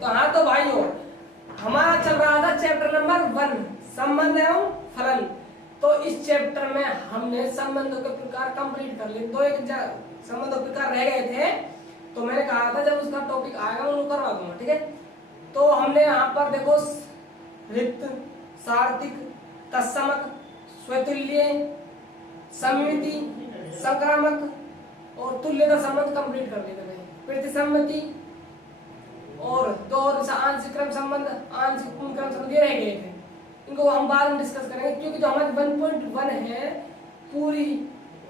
तो हाँ तो भाइयों हमारा चल रहा था चैप्टर नंबर 1 संबंध एवं फलन। तो इस चैप्टर में हमने संबंधों के प्रकार कंप्लीट कर लिए। 1 संबंधों के प्रकार रह गए थे, तो मैंने कहा था जब उसका टॉपिक आएगा मैं उनको करवा दूंगा, ठीक है। तो हमने यहाँ पर देखो रिक्त, सार्थिक, तत्समक, स्वतुल्य, सममिति, संक्रामक और तुल्यता संबंध कंप्लीट कर लिए थे भाई। प्रतिसम्मति और दो आंशिक क्रम संबंध, आंशिक पूर्ण क्रम संबंध ये रह गए थे, इनको हम बाद में डिस्कस करेंगे, क्योंकि जो हमारी 1.1 है पूरी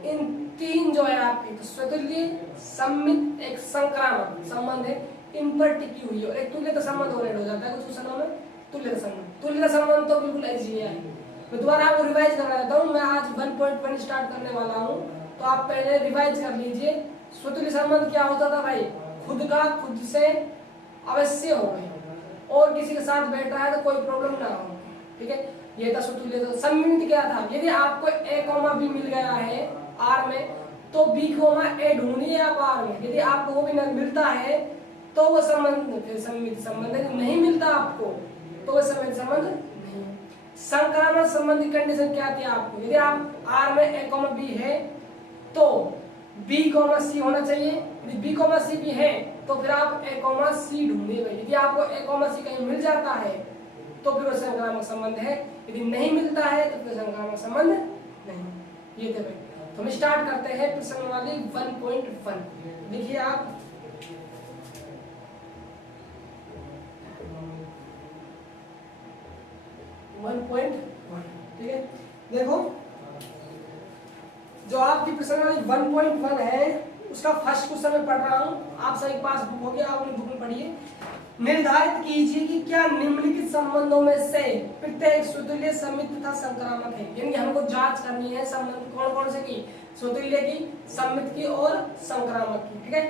इन 3 जो है आपकी तो स्वतुल्य, सम्मित, एक संक्रामक संबंध है, इन पर टिकी हुई है। और एक तुल्यता संबंध और ऐड हो जाता है कुछ क्षणों में, तुल्यता संबंध। तुल्यता संबंध तो बिल्कुल इजी है। मैं दोबारा आपको रिवाइज करवा देता हूँ। मैं आज 1.1 स्टार्ट करने वाला हूँ, तो आप पहले रिवाइज कर लीजिए। स्वतुल्य संबंध क्या होता था भाई? खुद का खुद से अवश्य हो और किसी के साथ बैठ रहा है तो कोई प्रॉब्लम ना हो, ठीक है, ये था स्वतुल्य। तो सम्मिलित क्या था? यदि आपको a, b मिल गया है r में, तो b, a ढूंढनी है आप r में। यदि आपको वो भी न मिलता है तो वो संबंध फिर सम्मिलित संबंध है। नहीं मिलता आपको तो वो सम्मिलित संबंध नहीं। संक्रामक संबंध की कंडीशन क्या थी आपको? यदि आप r में a, b है तो b, c होना चाहिए। यदि b, c भी है तो फिर आप a, c ढूंढिएगा। यदि आपको a, c कहीं मिल जाता है तो फिर वो संक्रामक संबंध है, यदि नहीं मिलता है तो फिर संक्रामक संबंध नहीं। ये थे भाई। तो हम स्टार्ट करते हैं प्रश्नावली 1.1। देखिए आप ठीक है, देखो जो आपकी प्रश्नावली 1.1 है उसका फर्स्ट क्वेश्चन मैं पढ़ रहा हूँ। आप सभी पास बुक होगी, आप अपनी बुक में पढ़िए। निर्धारित कीजिए कि क्या निम्नलिखित संबंधों में से प्रत्येक स्वतुल्य, सम्मित तथा संक्रामक है। यानी हमको जांच करनी है संबंध कौन कौन से की, स्वतुल्य की, सम्मित की और संक्रामक की, ठीक है।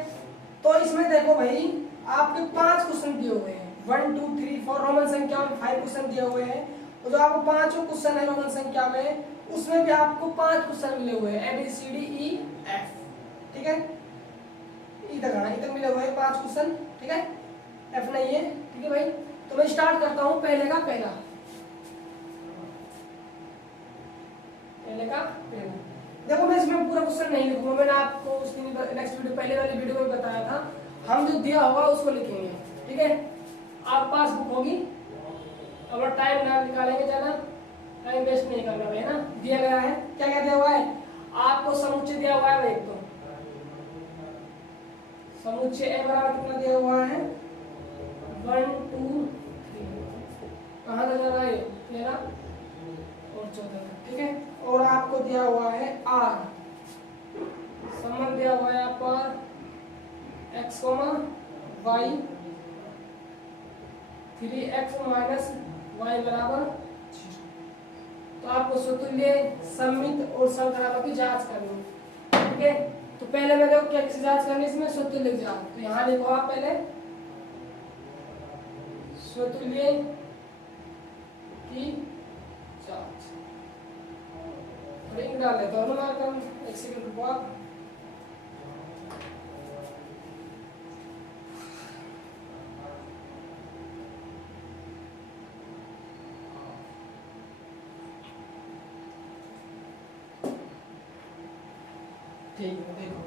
तो इसमें देखो भाई आपके 5 क्वेश्चन दिए हुए हैं, 1 2 3 4 रोमन संख्या में 5 क्वेश्चन दिए हुए हैं। और जो आपको 5 क्वेश्चन है रोमन संख्या में, उसमें भी आपको 5 क्वेश्चन मिले हुए हैं, ABCDEF, ठीक है। ई तक मिले हुए हैं 5 क्वेश्चन, ठीक है, F नहीं है, ठीक है भाई। तो मैं स्टार्ट करता हूं पहले का पहला। देखो मैं इसमें पूरा क्वेश्चन नहीं लिखूंगा, मैंने आपको उस दिन नेक्स्ट वीडियो पहले वाली वीडियो में बताया था, हम जो दिया होगा उसको लिखेंगे, ठीक है। आप पास बुक होगी, अब टाइम ना निकालेंगे, ज्यादा टाइम वेस्ट नहीं करना भाई, है ना। दिया गया है, क्या क्या दिया हुआ है आपको? समुच्चय दिया हुआ है भाई। तो समुच्चय a बराबर कितना दिया हुआ है? 1 2 3। कहाँ तक जा रहा है? 13 और 14, ठीक है। और आपको दिया हुआ है r, संबंध दिया हुआ है यहाँ पर x, y, 3x minus y बराबर 0। तो आपको स्वतुल्य, सम्मित और संक्रामक की जांच करनी, ठीक है। तो पहले मैं देखो क्या किसी जांच करनी, इसमें स्वतुल्य जांच। तो यहाँ लिखो आप पहले स्वतुल्य की जांच, रिंग डाल लेता हूँ ना, एक सेकंड रुको आप। ठीक है, देखो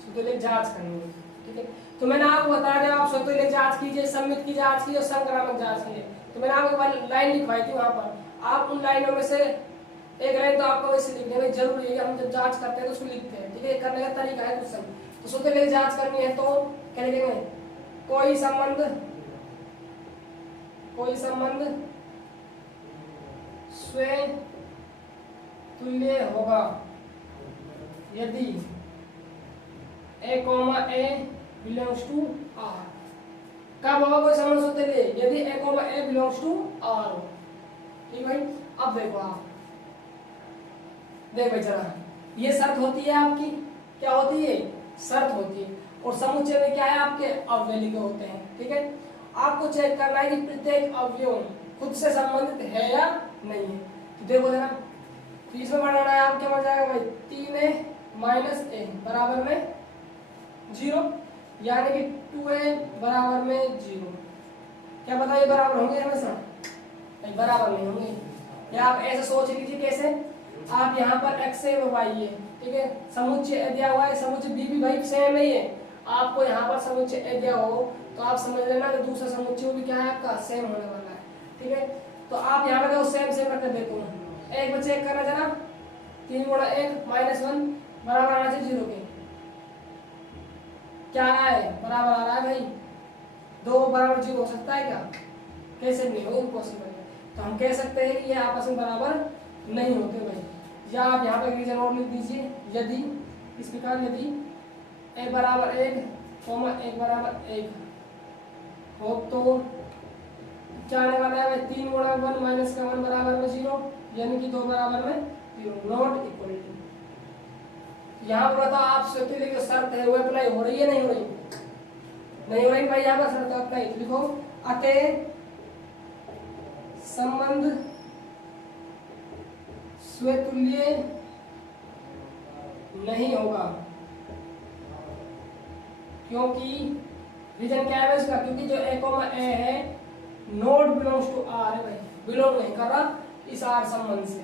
स्वतुल्य जांच करनी है, ठीक है। तो मैंने आपको बताया जब आप स्वतुल्य जांच कीजिए, सम्मित की जांच कीजिए और संक्रामक जांच कीजिए। तो मैंने आपको लाइन लिखवाई थी वहां पर, आप उन लाइनों में से एक लाइन तो आपको वैसे लिखने में जरूरी है, हम जब जांच करते हैं तो उसको लिखते हैं, ठीक है। करने का तरीका है क्वेश्चन। तो स्वतुल्य जांच करनी है तो क्या लिखेंगे? कोई संबंध स्वयं तुल्य होगा यदि a, belongs to R। कब होगा कोई संबंध स्वतुल्य? यदि a, belongs to R हो, ठीक भाई। अब देखो आप, देख भाई जरा, ये शर्त होती है आपकी, क्या होती है? शर्त होती है। और समुच्चय में क्या है आपके? अवयव लिखे होते हैं, ठीक है। आपको चेक करना है कि प्रत्येक अवयव खुद से संबंधित है या नहीं है। तो देखो जरा, तो इसमें बढ़ाना है आप, क्या बन जाएगा भाई? 3 माइनस ए बराबर में 0, यानी कि 2a बराबर में 0। क्या पता ये बराबर होंगे हमेशा? नहीं, बराबर नहीं होंगे। या आप ऐसे सोच लीजिए, कैसे? आप यहाँ पर x है वो y है, ठीक है, समुच्चय दिया हुआ है, समुच्चय b भी भाई सेम ही है। आपको यहाँ पर समुच्चय दिया हो तो आप समझ लेना कि दूसरा समुच्चय भी क्या है आपका सेम होने वाला है, ठीक है। तो आप यहाँ पे देखो सेम सेम रख कर देखो, एक बच्चे एक करना जरा, 3 गुणा 1 माइनस 1 बराबर आना चाहिए 0 के। क्या आ रहा है? बराबर आ रहा है भाई। 2 बराबर 0 हो सकता है क्या? कैसे नहीं हो, इम्पॉसिबल है। तो हम कह सकते हैं कि ये आपस में बराबर नहीं होते भाई। या आप यहाँ पर रीजन और लिख दीजिए, यदि इस प्रकार यदि a बराबर 1 कॉमा 1 बराबर 1 हो तो क्या आने वाला है भाई? 3 गुणा 1 माइनस का 1 बराबर में 0, यानी कि 2 बराबर में 0, नॉट इक्वल टू। यहाँ पर बताओ आप सोचते देखिए शर्त है वो अप्लाई हो रही है नहीं हो रही? नहीं हो रही भाई, यहाँ पर शर्त अप्लाई लिखो, अतः संबंध स्वतुल्य नहीं होगा। क्योंकि रीजन क्या है इसका? क्योंकि जो a कॉमा a है नोट बिलोंग्स टू r है भाई, बिलोंग नहीं कर रहा इस r संबंध से,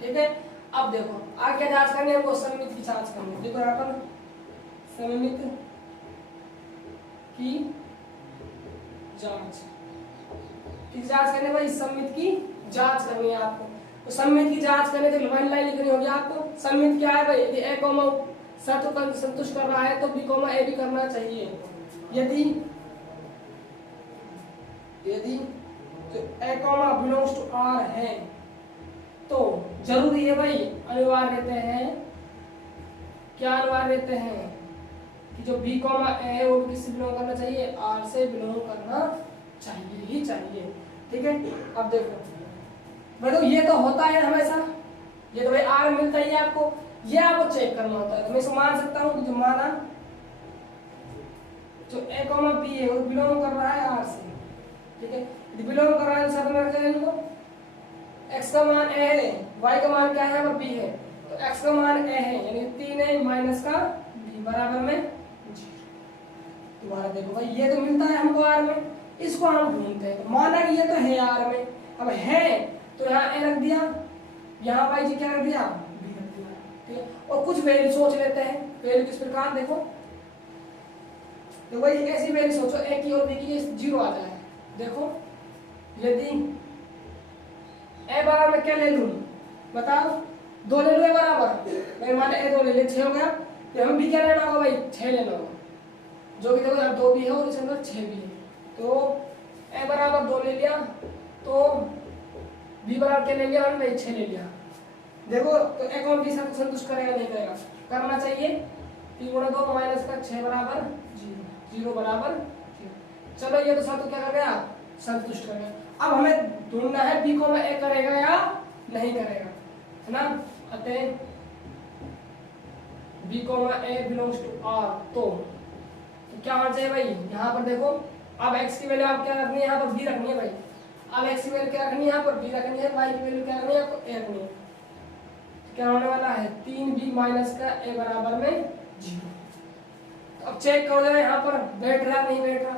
ठीक है। अब देखो आगे क्या जांच करनी है हमको? सममित की जांच करनी है। देखो यहाँ पर सममित की जांच, किस जांच करनी है भाई? सममित की जांच करनी है आपको। तो सममित की जांच करने के लिए वन लाइन लिखनी होगी आपको। सममित क्या है भाई? यदि a कॉमा शर्त को संतुष्ट कर रहा है तो b कॉमा a भी करना चाहिए। यदि तो a comma belongs to r है तो जरूरी है भाई, अनिवार्य रहते हैं, क्या अनिवार्य रहते हैं कि जो b कॉमा a है वो किससे बिलोंग करना चाहिए? r से बिलोंग करना चाहिए ही चाहिए, ठीक है। अब देखो भाई, तो ये तो होता है हमेशा, ये तो भाई r मिलता ही है आपको, ये आपको चेक करना होता है। तो मैं इसको मान सकता हूँ कि जो माना जो a कॉमा b है वो बिलोंग कर रहा है r से, ठीक है। यदि बिलोंग कर रहा है तो साथ में रख लेंगे, x का मान a है, y का मान क्या है? यहाँ पर b है, तो x का मान a है यानी 3 है माइनस का b बराबर में 0। तुम्हारा देखो भाई ये तो मिलता है हमको r में, इसको हम ढूंढते हैं। माना कि ये तो है r में, अब है तो यहाँ a रख दिया, यहाँ भाई जी क्या रख दिया? b रख दिया, ठीक है। और कुछ वैल्यू सोच लेते हैं। वैल्यू किस प्रकार देखो, तो भाई ऐसी वैल्यू सोचो a की और b की 0 आ जाए। देखो यदि a बराबर में क्या ले लूं बताओ? 2 ले लो a बराबर, मैं माने a 2 ले ले 6 हो गया, तो हम b क्या लेना होगा भाई? 6 लेना होगा, जो कि देखो यहाँ 2 भी है और इसके अंदर 6 भी है। तो a बराबर 2 ले लिया, तो b बराबर क्या ले लिया हमने भाई? 6 ले लिया। देखो तो a कौन b सबको संतुष्ट करेगा नहीं करेगा? करना चाहिए। 3 गुणा 2 माइनस का 6 बराबर 0, 0 बराबर 0। चलो ये तो सब क्या कर गया? संतुष्ट कर गया। अब हमें ढूंढना है b को a करेगा या नहीं करेगा, है ना। अतः b को a बिलोंग्स टू r, तो क्या होना चाहिए भाई? यहाँ पर देखो अब x की वैल्यू आप क्या रखनी है? यहाँ पर b रखनी है भाई। अब x की वैल्यू क्या रखनी है? यहाँ पर b रखनी है, y की वैल्यू क्या रखनी है? आपको a रखनी है। क्या होने वाला है? 3b माइनस का a बराबर में 0। तो अब चेक करो जरा यहाँ पर बैठ रहा नहीं बैठ रहा।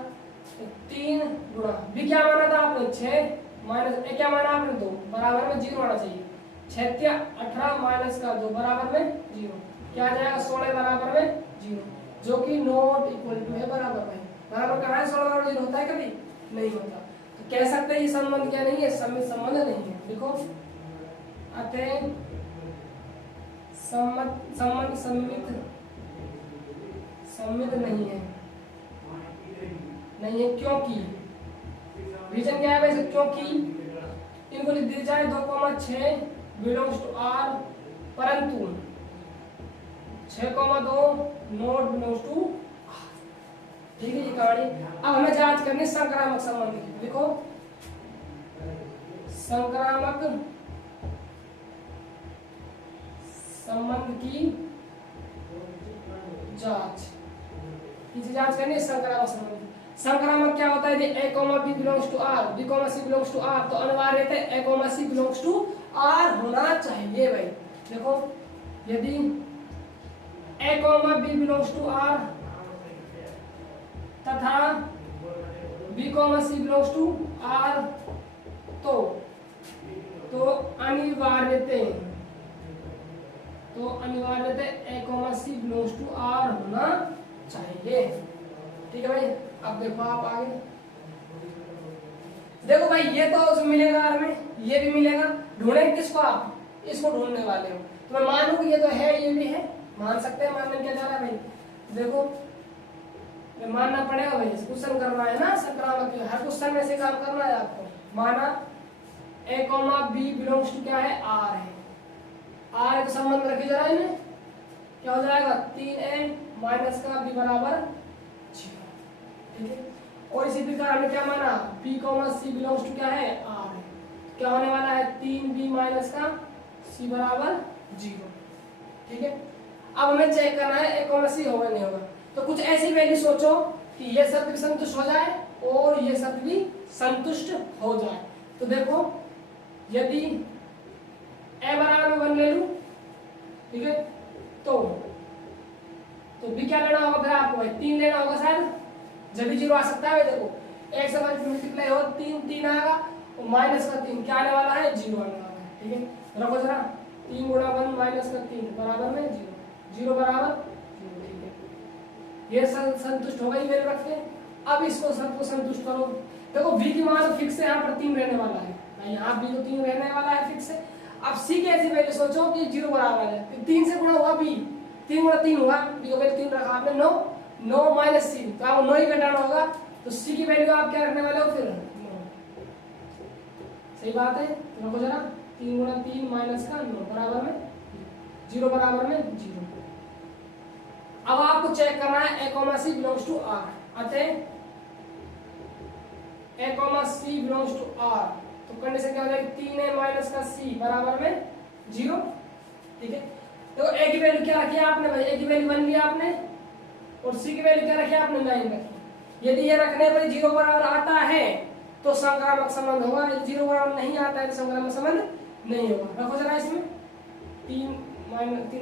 तो 3 गुणा b क्या माना था आपने? 6 माइनस a क्या माना आपने? 2 बराबर में 0 आना चाहिए। 6 या 18 माइनस का 2 बराबर में 0, क्या आ जाएगा? 16 बराबर में 0, जो कि नॉट इक्वल टू है बराबर में। बराबर कहाँ है? 16 बराबर 0 होता है कभी? नहीं होता। तो कह सकते हैं ये संबंध क्या नहीं है? सममित संबंध नहीं है। देखो अतः संबंध सममित नहीं है, नहीं है क्योंकि रीजन क्या है वैसे? क्योंकि इनको लिख दिया जाए 2,6 बिलोंग्स टू r, परंतु 6,2 नॉट बिलोंग्स टू r, ठीक है ये कहानी। अब हमें जांच करनी संक्रामक संबंध की। देखो संक्रामक संबंध की जांच, किसी जांच करनी है संक्रामक संबंध। संक्रामक क्या होता है? यदि a, b belongs to r, b, c belongs to r, तो अनिवार्य रहते हैं a, c belongs to r होना चाहिए भाई। देखो यदि A comma B belongs to R तथा B comma C belongs to R, तो अनिवार्यतः A comma C belongs to R होना चाहिए। ठीक है भाई, अब देखो आप आगे देखो भाई, ये तो मिलेगा आर में, ये भी मिलेगा। ढूंढे किसको? आप इसको ढूंढने वाले हो। तो मैं मानूं कि ये तो है, ये भी है, मान सकते हैं। मानने क्या जा रहा है भाई? देखो ये मानना पड़ेगा भाई, क्वेश्चन करना है ना संक्रामक, हर क्वेश्चन में से काम करना है आपको। माना A comma B belongs to क्या है? आर है। आर का संबंध रखिए जरा इन्हें, क्या हो जाएगा? 3a माइनस का b बराबर 0। ठीक है, और इसी प्रकार हमने क्या माना? b comma c belongs to क्या है? r है। क्या होने वाला है? 3b माइनस का c बराबर 0। ठीक है, अब हमें चेक करना है a कॉमा c होगा नहीं होगा। तो कुछ ऐसी वैल्यू सोचो कि ये शब्द भी संतुष्ट हो जाए और ये शब्द भी संतुष्ट हो जाए। तो देखो, यदि a बराबर में 1 ले लूं, ठीक है, तो b क्या लेना होगा फिर आपको? 3 लेना होगा शायद, जब भी 0 आ सकता है। देखो 1 से 1 मल्टीप्लाई हो 3 आएगा, और माइनस का 3 क्या आने वाला है? 0 आने वाला है। ठीक है, रखो जरा, 3 गुणा 1 माइनस का 3 बराबर में 0, 0 बराबर 0। ठीक है, ये संतुष्ट हो गई मेरे रख के। अब इसको सबको संतुष्ट करो। देखो v की मान फिक्स है, यहाँ पर 3 रहने वाला है, यहाँ b तो 3 रहने वाला है फिक्स है। अब c की ऐसी वैल्यू सोचो कि 0 बराबर है, 3 से गुणा हुआ b, 3 गुणा 3 हुआ, b को वैल्यू 3 रखा आपने, 9 माइनस c, तो आपको 9 ही घटाना होगा। तो c की वैल्यू आप क्या रखने वाले हो फिर? 9। सही बात है, तो रखो जरा, 3 गुणा 3 माइनस का 9 बराबर में 0 बराबर में 0। अब आपको चेक करना है a comma c belongs to r, अतः a comma c belongs to r, तो कंडीशन क्या हो जाएगी? 3a माइनस का c बराबर में 0। ठीक है, तो a की वैल्यू क्या रखी है आपने भाई? a की वैल्यू 1 लिया आपने, और c की वैल्यू क्या रखी है आपने? 9 रखी। यदि ये रखने पर 0 बराबर आता है तो संक्रामक संबंध होगा, यदि 0 बराबर नहीं आता है तो संक्रामक संबंध नहीं होगा। रखो जरा इसमें, 3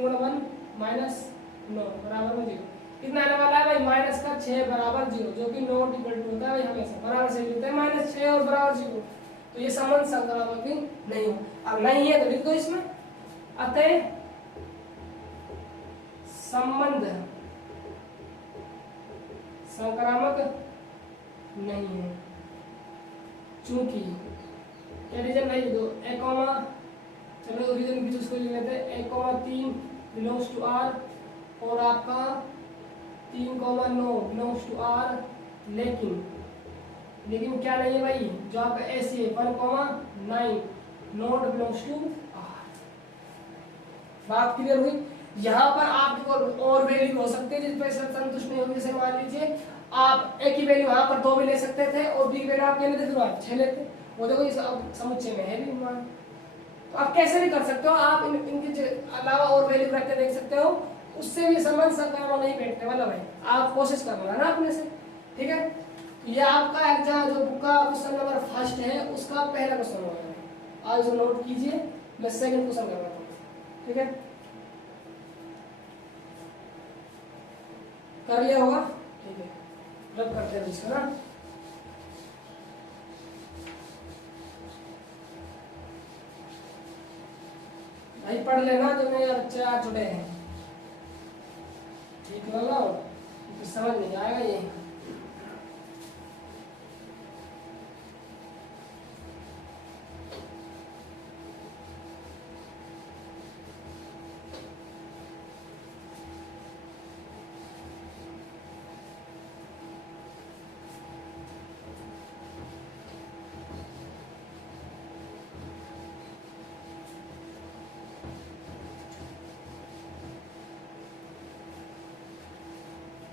गुणा 1 माइनस 9 बराबर में 0, कितना आने वाला है भाई? माइनस का 6 बराबर 0, जो कि नॉट इक्वल टू होता है भाई, हमेशा बराबर से लिखते हैं माइनस 6 और बराबर 0। तो ये संबंध संक्रामक भी नहीं हो। अब नहीं है तो लिख दो इसमें, अतः संबंध संक्रामक नहीं है, चूंकि क्या रीजन भाई? दो a कॉमा, चलो रीजन भी उसको लिख लेते हैं, a comma 3 belongs to r, और आपका 3 कॉमा 9 बिलोंग्स टू r, लेकिन क्या नहीं है भाई? जो आपका ऐसी है 1 comma 9 not belongs to r। बात क्लियर हुई? यहाँ पर आपकी और वैल्यू हो सकती है जिस पर संतुष्ट नहीं होगी। जैसे मान लीजिए आप a की वैल्यू यहाँ पर 2 भी ले सकते थे और b की वैल्यू आप क्या लेते थे? 6 लेते। वो देखो इस समुच्चय में है भी मान, तो आप कैसे भी कर सकते हो। आप इनके अलावा और वैल्यू रख के देख सकते हो, उससे भी संबंध संक्रामक नहीं बैठने वाला भाई। आप कोशिश करना ना अपने से। ठीक है, ये आपका एग्जाम जो बुक का क्वेश्चन नंबर 1 है उसका पहला क्वेश्चन होगा। आज उसे नोट कीजिए, मैं सेकंड क्वेश्चन कर रहा हूँ। ठीक है, कर लिया होगा? ठीक है, रब करते हैं इसका ना। भाई पढ़ लेना जो मेरे बच्चे आ चुके हैं, ठीक लगा? तो समझ नहीं आएगा ये।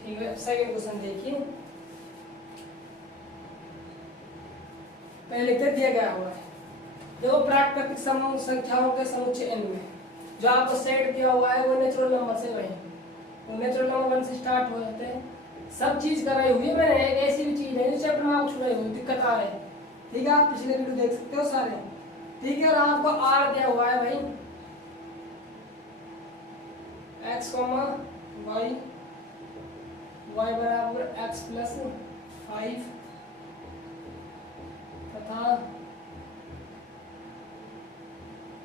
ठीक है, सेकंड क्वेश्चन देखिए। पहले लिखते दिया गया हुआ है, देखो प्राकृतिक संख्याओं के समुच्चय n में जो आपको सेट किया हुआ है वो नेचुरल नंबर से वही, वो नेचुरल नंबर 1 से स्टार्ट हो जाते हैं। सब चीज कराई हुई है मैंने, एक ऐसी भी चीज है जो चैप्टर में आपको छुड़ाई हुई दिक्कत आ रही है। ठीक है, आप पिछले वीडियो देख सकते हो सारे। ठीक है, और आपको r दिया हुआ है भाई x, वाई वाई बराबर एक्स प्लस 5 तथा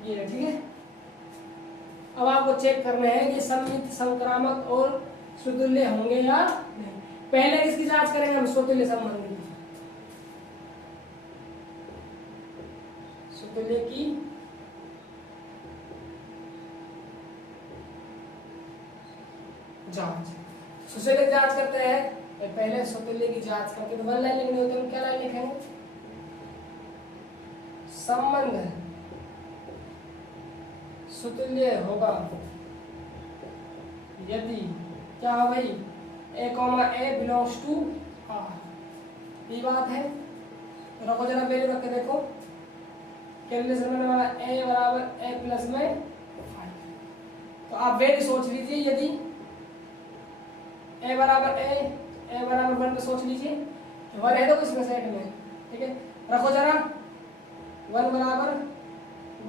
ये है, ठीक है। अब आपको चेक करना है कि सममित संक्रामक और सुतुल्य होंगे या नहीं। पहले किसकी जांच करेंगे हम? सुतुल्य संबंध की, सुतुल्य की जांच। सुतुल्य की जांच करते हैं, पहले सुतुल्य की जांच करके तो वन लाइन लिखनी होती है, हम क्या लाइन लिखेंगे? संबंध सुतुल्य होगा यदि क्या हो भाई? A comma A belongs to R. ये बात है। तो रखो जरा वैल्यू रख के देखो, कैलकुलेशन में हमारा ए बराबर ए प्लस में 5। तो आप वैल्यू सोच लीजिए, यदि ए बराबर ए बराबर 1 पे सोच लीजिए, 1 है तो इसमें सेट में, ठीक है। रखो जरा 1 बराबर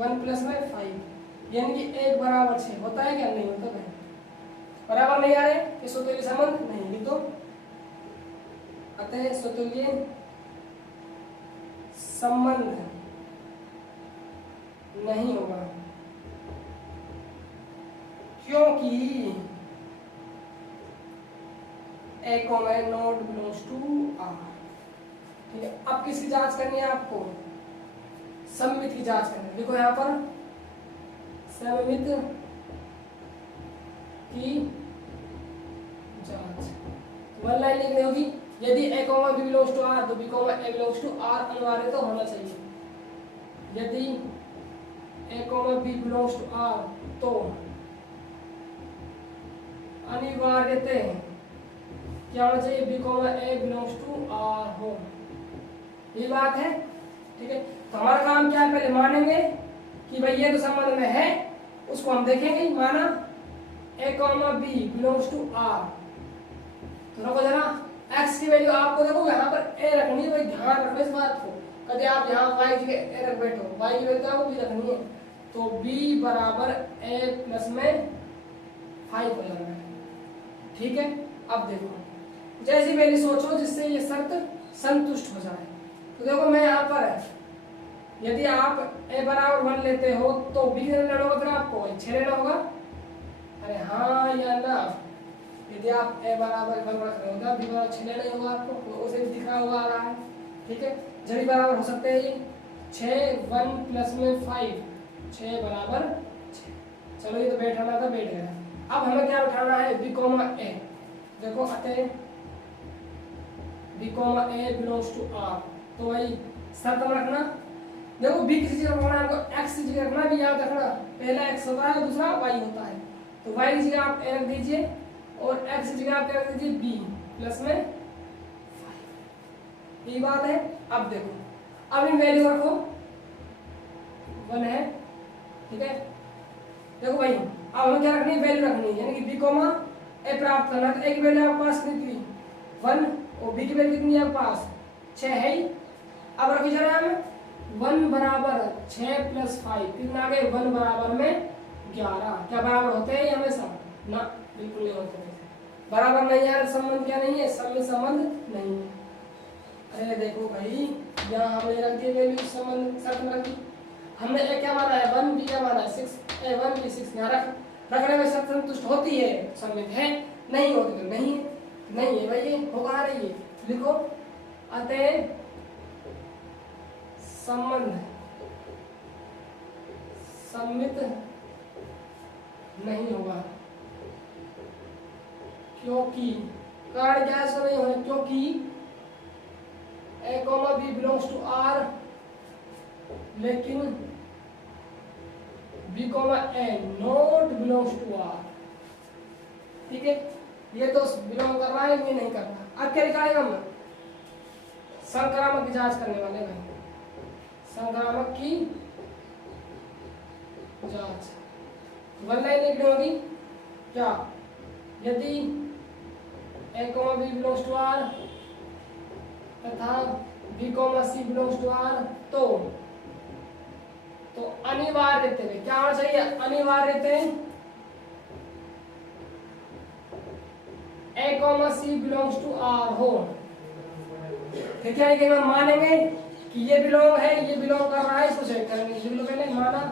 1 प्लस में 5, यानी कि 1 बराबर 6 होता है क्या? नहीं होता है। बराबर नहीं आ रहे कि सुतुल्य संबंध नहीं लिख दो। अतः सुतुल्य संबंध नहीं होगा क्योंकि A comma A not belongs to R, ठीक है। अब किसकी जांच करनी है आपको? सममित की जांच करनी है। देखो यहाँ पर सममित की जांच वन लाइन लिखनी होगी। यदि A comma B belongs to R तो B comma A belongs to R अनिवार्य तो होना चाहिए। यदि A comma B belongs to R तो अनिवार्यते क्या होना चाहिए? B comma A belongs to R हो। ये बात है, ठीक है। तो हमारा काम क्या है? पहले मानेंगे कि भाई ये तो संबंध में है, उसको हम देखेंगे। माना A comma B belongs to R, तो रखो जरा एक्स की वैल्यू आपको देखो यहाँ पर ए रखनी है, भाई ध्यान रखो इस बात को। कभी आप यहाँ वाई की ए रख बैठो, वाई की वैल्यू आपको भी रखनी है। तो बी बराबर ए प्लस में 5 हो जाएगा, ठीक है। अब देखो जैसी वैल्यू सोचो जिससे ये शर्त संतुष्ट हो जाए। तो देखो मैं यहाँ पर, यदि आप ए बराबर 1 लेते हो तो बी कितना लेना होगा? फिर आपको 6 लेना होगा। अरे हाँ या ना? यदि आप ए बराबर 1 रख रहे हो, बी बराबर 6 लेना होगा आपको, तो उसे भी दिखा हुआ आ रहा है, ठीक है। जब बराबर हो सकते हैं ये 6 1 प्लस में 5, 6 बराबर 6। चलो ये तो बैठाना था, बैठ गया। अब हमें क्या बैठाना है? B comma A. देखो अतः B comma A belongs to R, तो वही शर्त में रखना। देखो बी किसी जगह रखना है, हमको एक्स की जगह रखना, भी याद रखना। पहला एक्स होता है, दूसरा वाई होता है। तो वाई की जगह आप ए रख दीजिए और एक्स की जगह आप क्या रख दीजिए? बी प्लस में 5। ये बात है। अब देखो, अब इन वैल्यू रखो, 1 है, ठीक है। देखो भाई अब हमें क्या रखनी है? वैल्यू रखनी है, यानी कि बी कॉमा ए प्राप्त करना है। तो ए की वैल्यू आपके पास कितनी थी? 1, और बी की वैल्यू कितनी है आपके पास? 6 है ही। अब रखो जरा हम 1 बराबर 6 प्लस 5 कितना आ गए? 1 बराबर में 11। क्या बराबर होते हैं हमेशा? ना, बिल्कुल नहीं होते। बराबर नहीं यार, संबंध क्या नहीं है? सममित संबंध नहीं है। अरे देखो भाई यहाँ हमने रख दिया वैल्यू, संबंध शर्त में रख दी हमने। ए क्या माना है? 1, बी क्या माना है? 6। ए 1 बी 6 यहाँ रखने में शर्त संतुष्ट होती है, संबंध है। नहीं होती तो नहीं है, नहीं है भाई। ये हो कहाँ रही है? लिखो अतः संबंध सममित नहीं होगा क्योंकि, कारण क्या ऐसा नहीं होगा? क्योंकि A comma B belongs to R, लेकिन B comma A not belongs to R, ठीक है। ये तो बिलोंग कर रहा है, ये नहीं कर रहा। अब क्या निकालेगा हम? संक्रामक की जांच करने वाले भाई, संक्रामक की जांच। 1 लाइन लिखनी होगी क्या? यदि A comma B belongs to R तथा B comma C belongs to R, तो अनिवार्यते क्या होना चाहिए? अनिवार्यते A comma C belongs to R हो। फिर क्या है कि हम मानेंगे कि ये बिलोंग है, ये बिलोंग कर रहा है, इसको चेक करेंगे। ये बिलोंग पहले माना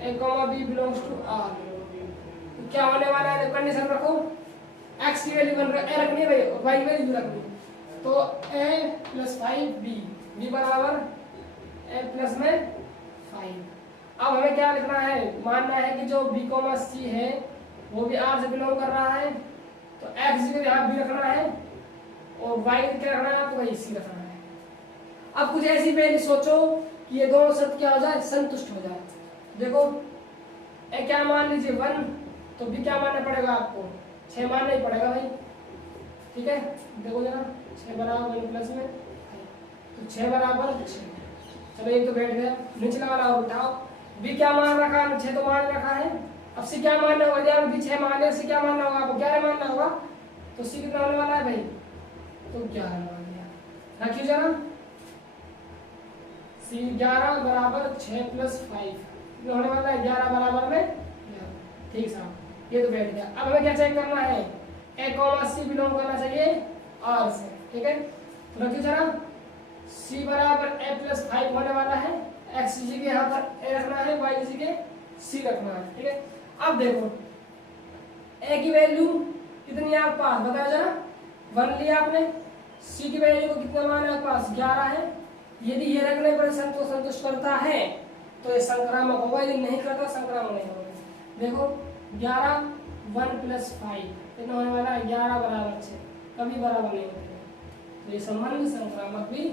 A comma B belongs to R, तो क्या होने वाला है, कंडीशन रखो x की वैल्यू रखनी है भाई, और y की वैल्यू रखनी है। तो a प्लस 5b, b बराबर a प्लस में 5। अब हमें क्या लिखना है, मानना है कि जो b कॉमा c है वो भी r से बिलोंग कर रहा है, तो x की यहाँ b रखना है और y क्या रखना है, आपको वही c रखना है। अब कुछ ऐसी वैल्यू सोचो कि ये दोनों शर्त क्या हो जाए, संतुष्ट हो जाए। देखो ए क्या मान लीजिए 1, तो b क्या मानना पड़ेगा आपको, 6 मानना ही पड़ेगा भाई, ठीक है। देखो जरा 6 बराबर 1 प्लस में, तो 6 बराबर 6। चलो ये तो बैठ गया, निचला वाला और उठाओ। b क्या मान रखा है, 6 तो मान रखा है। अब c क्या मानना होगा, यार b 6 मान लिया, c क्या मानना होगा आपको, 11 मानना होगा। तो c कितना होने वाला है भाई, तो 11 मान लिया। रखिए जरा c 11 बराबर 6 प्लस 5 होने वाला है 11 बराबर में 11। ठीक साहब, ये तो बैठ गया। अब हमें क्या चेक करना है, ए कॉमा सी बिलोंग करना चाहिए आर से, ठीक है। तो रखिए जरा c बराबर a प्लस 5 होने वाला है, x जी के यहाँ पर a रखना है, y जी के c रखना है, ठीक है। अब देखो a की वैल्यू कितनी है आपके पास, बताओ जरा, 1 लिया आपने। c की वैल्यू को कितना मान है आपके पास, 11 है। यदि ये रखने पर संतुष्ट करता है तो ये संक्रामक होगा, यदि नहीं करता संक्रामक नहीं होगा। देखो 11 1 प्लस 5 कितना होने वाला है, 11 बराबर 6, कभी बराबर नहीं होते, तो ये संबंध संक्रामक भी।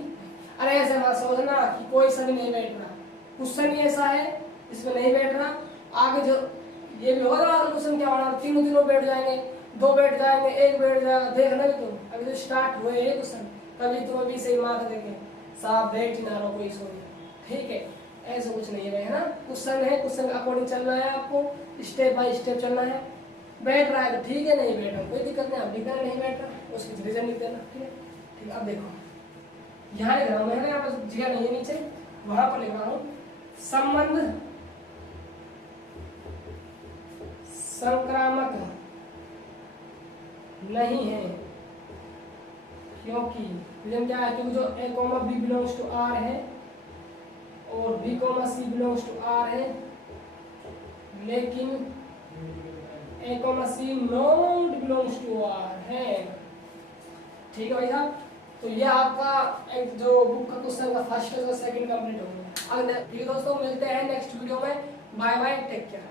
अरे ऐसे मत सोचना कि कोई सन नहीं बैठ रहा, क्वेश्चन ही ऐसा है इसमें नहीं बैठ रहा। आगे जो ये भी होगा ना क्वेश्चन क्या होना, तीनों बैठ जाएंगे, 2 बैठ जाएंगे, 1 बैठ जाएगा, देखना भी तुम अभी तो स्टार्ट हुए है क्वेश्चन, कभी तुम अभी से मार्क देंगे साहब बैठ ही ना रहो कोई सोच, ठीक है। ऐसा कुछ नहीं है ना, क्वेश्चन है, क्वेश्चन के अकॉर्डिंग चलना है, आपको स्टेप बाय स्टेप चलना है। बैठ रहा है तो ठीक है, नहीं बैठ रहा कोई दिक्कत नहीं, आप लिखना नहीं बैठ रहा उसकी रीजन लिख देना, ठीक है। ठीक, अब देखो यहाँ लिख रहा हूँ मैं, यहाँ पर जगह नहीं है नीचे, वहां पर लिख रहा हूँ संबंध संक्रामक नहीं है, क्योंकि रीजन क्या है, क्योंकि जो a comma b belongs to r है और b comma c belongs to r है, लेकिन a comma c not belongs to r है, ठीक है भाई साहब। तो ये आपका एक जो बुक का क्वेश्चन का फर्स्ट और सेकंड कंप्लीट हो गया। ठीक है दोस्तों, मिलते हैं नेक्स्ट वीडियो में, बाय बाय, टेक केयर।